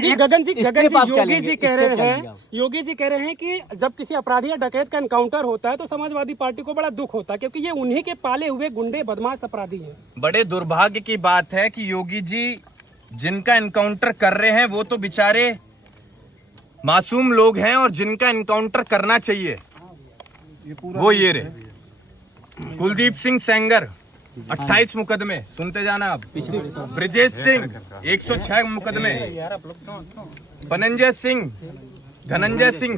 गगन जी योगी जी कह रहे हैं कि जब किसी अपराधी या डकैत का एनकाउंटर होता है तो समाजवादी पार्टी को बड़ा दुख होता है, क्योंकि ये उन्हीं के पाले हुए गुंडे बदमाश अपराधी हैं। बड़े दुर्भाग्य की बात है कि योगी जी जिनका एनकाउंटर कर रहे हैं वो तो बेचारे मासूम लोग हैं, और जिनका एनकाउंटर करना चाहिए वो ये रहे। कुलदीप सिंह सेंगर 28 मुकदमे, सुनते जाना आप। ब्रिजेश सिंह 106 मुकदमे, धनंजय सिंह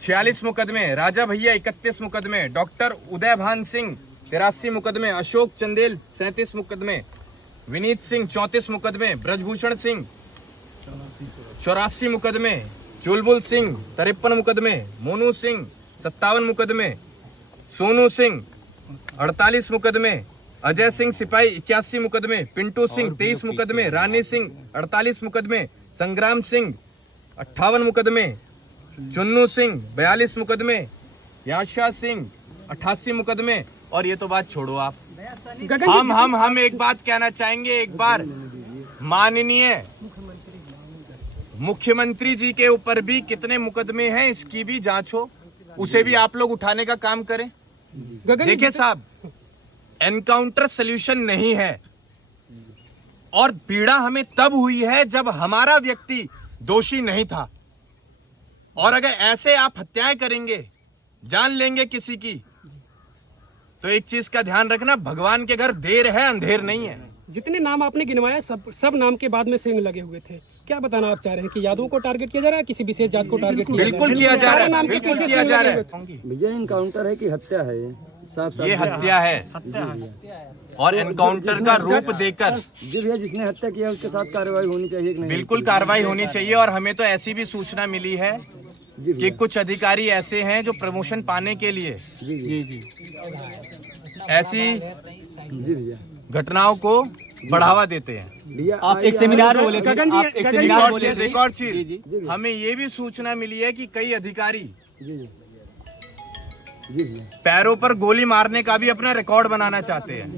46 मुकदमे, राजा भैया 31 मुकदमे, डॉक्टर उदय भान सिंह 83 मुकदमे, अशोक चंदेल 37 मुकदमे, विनीत सिंह 34 मुकदमे, ब्रजभूषण सिंह 84 मुकदमे, चुलबुल सिंह 53 मुकदमे, मोनू सिंह 57 मुकदमे, सोनू सिंह 48 मुकदमे, अजय सिंह सिपाही 81 मुकदमे, पिंटू सिंह 23 मुकदमे, रानी सिंह 48 मुकदमे, संग्राम सिंह 58 मुकदमे, चुन्नू सिंह 42 मुकदमे, याशा सिंह 88 मुकदमे। और ये तो बात छोड़ो आप, हम एक बात कहना चाहेंगे। एक बार माननीय मुख्यमंत्री जी के ऊपर भी कितने मुकदमे हैं इसकी भी जांच हो, उसे भी आप लोग उठाने का काम करें। देखिए साहब, एनकाउंटर सॉल्यूशन नहीं है, और पीड़ा हमें तब हुई है जब हमारा व्यक्ति दोषी नहीं था। और अगर ऐसे आप हत्याएं करेंगे, जान लेंगे किसी की, तो एक चीज का ध्यान रखना, भगवान के घर देर है अंधेर नहीं है। जितने नाम आपने गिनवाया सब नाम के बाद में सिंह लगे हुए थे। क्या बताना आप चाह रहे हैं कि यादवों को टारगेट किया जा रहा है, किसी विशेष जात को टारगेट किया जा रहा है? बिल्कुल किया जा रहा है, बिल्कुल किया जा रहा है। भैया एनकाउंटर है कि हत्या है? ये हत्या है, और एनकाउंटर का रूप देकर जी भैया जिसने हत्या किया उसके साथ कार्रवाई होनी चाहिए कि नहीं? बिल्कुल कार्रवाई होनी चाहिए। और हमें तो ऐसी भी सूचना मिली है कि कुछ अधिकारी ऐसे हैं जो प्रमोशन पाने के लिए ऐसी घटनाओं को बढ़ावा देते हैं। आप एक सेमिनार में बोले थे, रिकॉर्ड चीज हमें ये भी सूचना मिली है कि कई अधिकारी पैरों पर गोली मारने का भी अपना रिकॉर्ड बनाना चाहते हैं।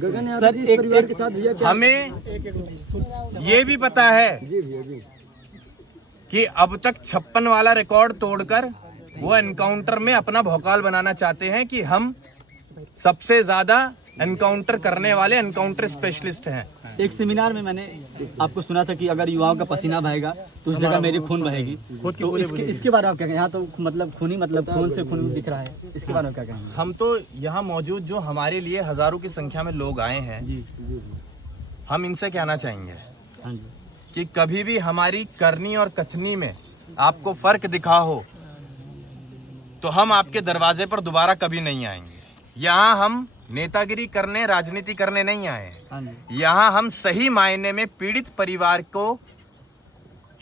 गगन यादव जी परिवार के साथ भैया हमें ये भी पता है कि अब तक 56 वाला रिकॉर्ड तोड़कर वो एनकाउंटर में अपना भौकाल बनाना चाहते हैं कि हम सबसे ज्यादा एनकाउंटर करने वाले एनकाउंटर स्पेशलिस्ट हैं। एक सेमिनार में मैंने आपको सुना था कि अगर युवाओं का पसीना बहेगा तो उस जगह मेरी खून बहेगी, तो इसके बारे में आप क्या कहेंगे? यहाँ तो मतलब खून से खून दिख रहा है, इसके बारे में क्या कहेंगे? हम तो यहाँ मौजूद जो हमारे लिए हजारों की संख्या में लोग आए हैं, हम इनसे कहना चाहेंगे कि कभी भी हमारी करनी और कथनी में आपको फर्क दिखा हो तो हम आपके दरवाजे पर दोबारा कभी नहीं आएंगे। यहाँ हम नेतागिरी करने, राजनीति करने नहीं आए हैं। यहाँ हम सही मायने में पीड़ित परिवार को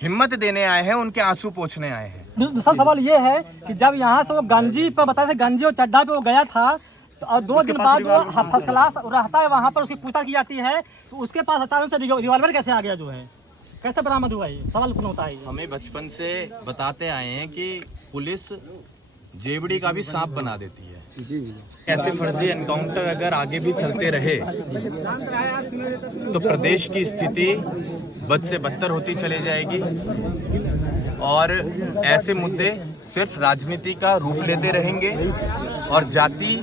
हिम्मत देने आए हैं, उनके आंसू पोंछने आए हैं। दूसरा सवाल ये है कि जब यहाँ से वो गंजी पर बताया था, गंजी और चड्डा पे वो गया था, तो और 2 दिन बाद वो फर्स्ट क्लास रहता है, वहाँ पर उसकी पूछताछ की जाती है, तो उसके पास अचानक से रिवॉल्वर कैसे आ गया, जो है कैसे बरामद हुआ? ये सवाल पूर्ण होता है। हमें बचपन से बताते आए हैं कि पुलिस जेबड़ी का भी सांप बना देती है। ऐसे फर्जी एनकाउंटर अगर आगे भी चलते रहे तो प्रदेश की स्थिति बद से बदतर होती चली जाएगी, और ऐसे मुद्दे सिर्फ राजनीति का रूप लेते रहेंगे और जाति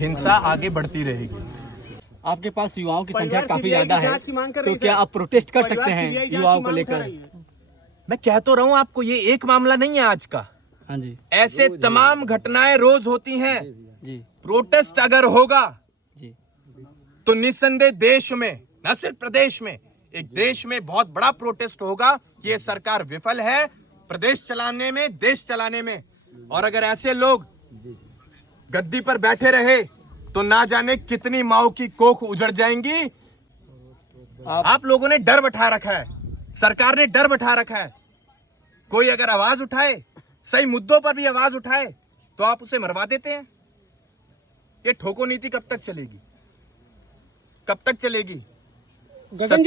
हिंसा आगे बढ़ती रहेगी। आपके पास युवाओं की संख्या काफी ज्यादा है, तो क्या आप प्रोटेस्ट कर सकते हैं युवाओं को लेकर? मैं कह तो रहा हूं आपको, ये एक मामला नहीं है आज का। हाँ जी, ऐसे तमाम घटनाएं रोज होती हैं जी। प्रोटेस्ट अगर होगा जी तो निस्संदेह देश में, न सिर्फ प्रदेश में, एक देश में बहुत बड़ा प्रोटेस्ट होगा कि ये सरकार विफल है प्रदेश चलाने में, देश चलाने में। और अगर ऐसे लोग गद्दी पर बैठे रहे तो ना जाने कितनी माओ की कोख उजड़ जाएंगी। आप लोगों ने डर बैठा रखा है, सरकार ने डर बैठा रखा है। कोई अगर आवाज उठाए, सही मुद्दों पर भी आवाज उठाए, तो आप उसे मरवा देते हैं। ये ठोको नीति कब तक चलेगी? कब तक चलेगी? गगन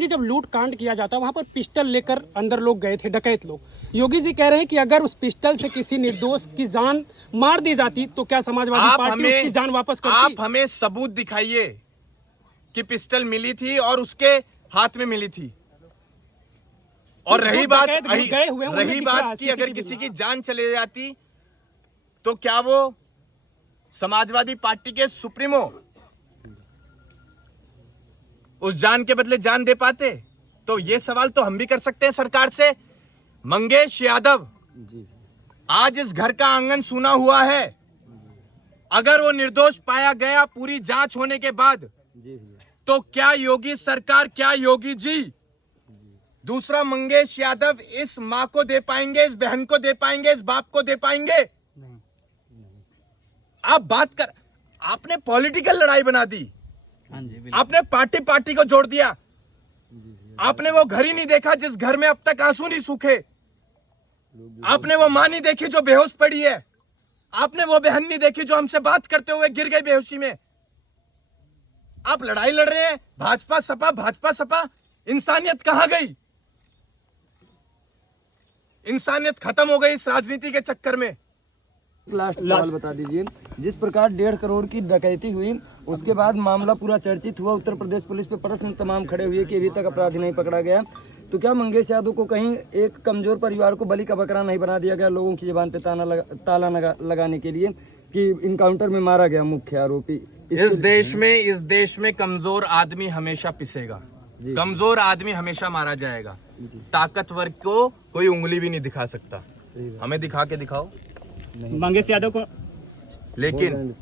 जी जब लूट कांड किया जाता है वहां पर पिस्टल लेकर अंदर लोग गए थे, डकैत लोग। योगी जी कह रहे हैं कि अगर उस पिस्टल से किसी निर्दोष की जान मार दी जाती तो क्या समाजवादी पार्टी उसकी जान वापस करती? आप हमें सबूत दिखाइए कि पिस्टल मिली थी और उसके हाथ में मिली थी। और जो रही बात डकैत लोग गए हुए हैं, उन्हें रही दिख रहा है बात कि अगर CCTV किसी में। की जान चले जाती तो क्या वो समाजवादी पार्टी के सुप्रीमो उस जान के बदले जान दे पाते? तो ये सवाल तो हम भी कर सकते हैं सरकार से। मंगेश यादव, आज इस घर का आंगन सूना हुआ है। अगर वो निर्दोष पाया गया पूरी जांच होने के बाद, तो क्या योगी सरकार, क्या योगी जी दूसरा मंगेश यादव इस मां को दे पाएंगे, इस बहन को दे पाएंगे, इस बाप को दे पाएंगे? आप बात कर, आपने पॉलिटिकल लड़ाई बना दी, आपने पार्टी को जोड़ दिया। आपने वो घर ही नहीं देखा जिस घर में अब तक आंसू नहीं सूखे। आपने वो मां नहीं देखी जो बेहोश पड़ी है। आपने वो बहन नहीं देखी जो हमसे बात करते हुए गिर गई बेहोशी में। आप लड़ाई लड़ रहे हैं भाजपा सपा, भाजपा सपा। इंसानियत कहां गई? इंसानियत खत्म हो गई इस राजनीति के चक्कर में। लास्ट सवाल बता दीजिए, जिस प्रकार 1.5 करोड़ की डकैती हुई उसके बाद मामला पूरा चर्चित हुआ, उत्तर प्रदेश पुलिस पे प्रश्न तमाम खड़े हुए कि अभी तक अपराधी नहीं पकड़ा गया, तो क्या मंगेश यादव को कहीं एक कमजोर परिवार को बलि का बकरा नहीं बना दिया गया लोगों की जुबान पे ताला लगाने के लिए कि इनकाउंटर में मारा गया मुख्य आरोपी? इस देश में कमजोर आदमी हमेशा पिसेगा, कमजोर आदमी हमेशा मारा जाएगा। ताकतवर को कोई उंगली भी नहीं दिखा सकता। हमें दिखा के दिखाओ मंगेश यादव को। लेकिन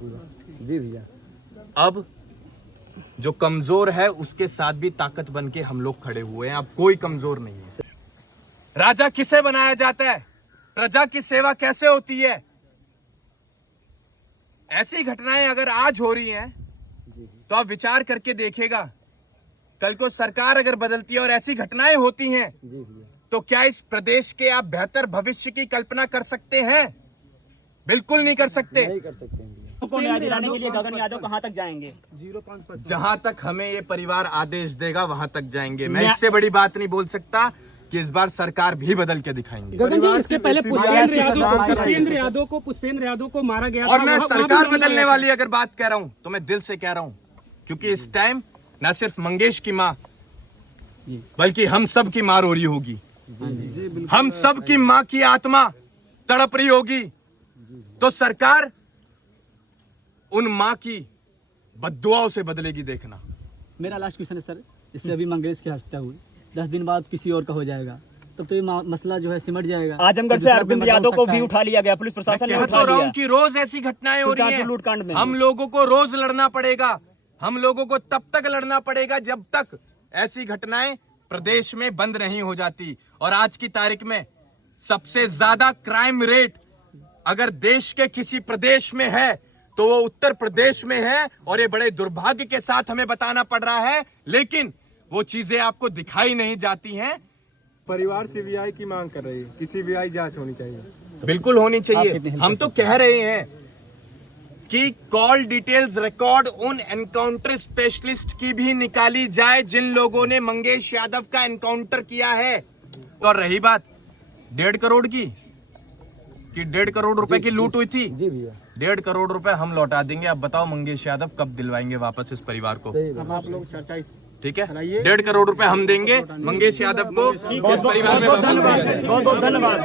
जी भैया, अब जो कमजोर है उसके साथ भी ताकत बन के हम लोग खड़े हुए हैं। अब कोई कमजोर नहीं है। राजा किसे बनाया जाता है? प्रजा की सेवा कैसे होती है? ऐसी घटनाएं अगर आज हो रही हैं तो आप विचार करके देखिएगा, कल को सरकार अगर बदलती है और ऐसी घटनाएं होती हैं तो क्या इस प्रदेश के आप बेहतर भविष्य की कल्पना कर सकते हैं? बिल्कुल नहीं कर सकते। नहीं कर सकते हैं भैया। को न्याय दिलाने के लिए गगन यादव कहां तक जाएंगे? जहां तक हमें ये परिवार आदेश देगा वहां तक जाएंगे। मैं इससे बड़ी बात नहीं बोल सकता कि इस बार सरकार भी बदल के दिखाएंगे। गगन जी, इसके पहले पुष्पेंद्र यादव को मारा गया और था। मैं वहाँ सरकार भी बदलने वाली अगर बात कह रहा हूं तो मैं दिल से कह रहा हूं, क्योंकि इस टाइम न सिर्फ मंगेश की मां बल्कि हम सब की मार हो रही होगी। हम सब की मां की आत्मा तड़प रही होगी। तो सरकार उन मां की बद्दुआओं से बदलेगी, देखना। मेरा लास्ट क्वेश्चन है सर, इससे अभी मंगेश की हत्या हुई, 10 दिन बाद किसी और का हो जाएगा, तब तो ये मसला जो है सिमट जाएगा। आजमगढ़ से अरविंद यादव को भी उठा लिया गया, पुलिस प्रशासन ने कह उठा तो रहा लिया। हूं कि रोज ऐसी घटनाएं हो रही हैं। लूटकांड में हम लोगों को रोज लड़ना पड़ेगा। हम लोगों को तब तक लड़ना पड़ेगा जब तक ऐसी घटनाएं प्रदेश में बंद नहीं हो जाती। और आज की तारीख में सबसे ज्यादा क्राइम रेट अगर देश के किसी प्रदेश में है तो वो उत्तर प्रदेश में है। और ये बड़े दुर्भाग्य के साथ हमें बताना पड़ रहा है, लेकिन वो चीजें आपको दिखाई नहीं जाती हैं। परिवार सीबीआई की मांग कर रही है कि सीबीआई जांच होनी चाहिए। बिल्कुल होनी चाहिए। हम तो कह रहे हैं कि कॉल डिटेल्स रिकॉर्ड उन एनकाउंटर स्पेशलिस्ट की भी निकाली जाए जिन लोगों ने मंगेश यादव का एनकाउंटर किया है। और रही बात 1.5 करोड़ की, कि 1.5 करोड़ रुपए की लूट हुई थी, जी भैया, 1.5 करोड़ रुपए हम लौटा देंगे। अब बताओ मंगेश यादव कब दिलवाएंगे वापस इस परिवार को? आप लोग चर्चा ठीक है, 1.5 करोड़ रुपए हम देंगे मंगेश यादव को इस परिवार में वापस भेजेंगे। बहुत बहुत धन्यवाद।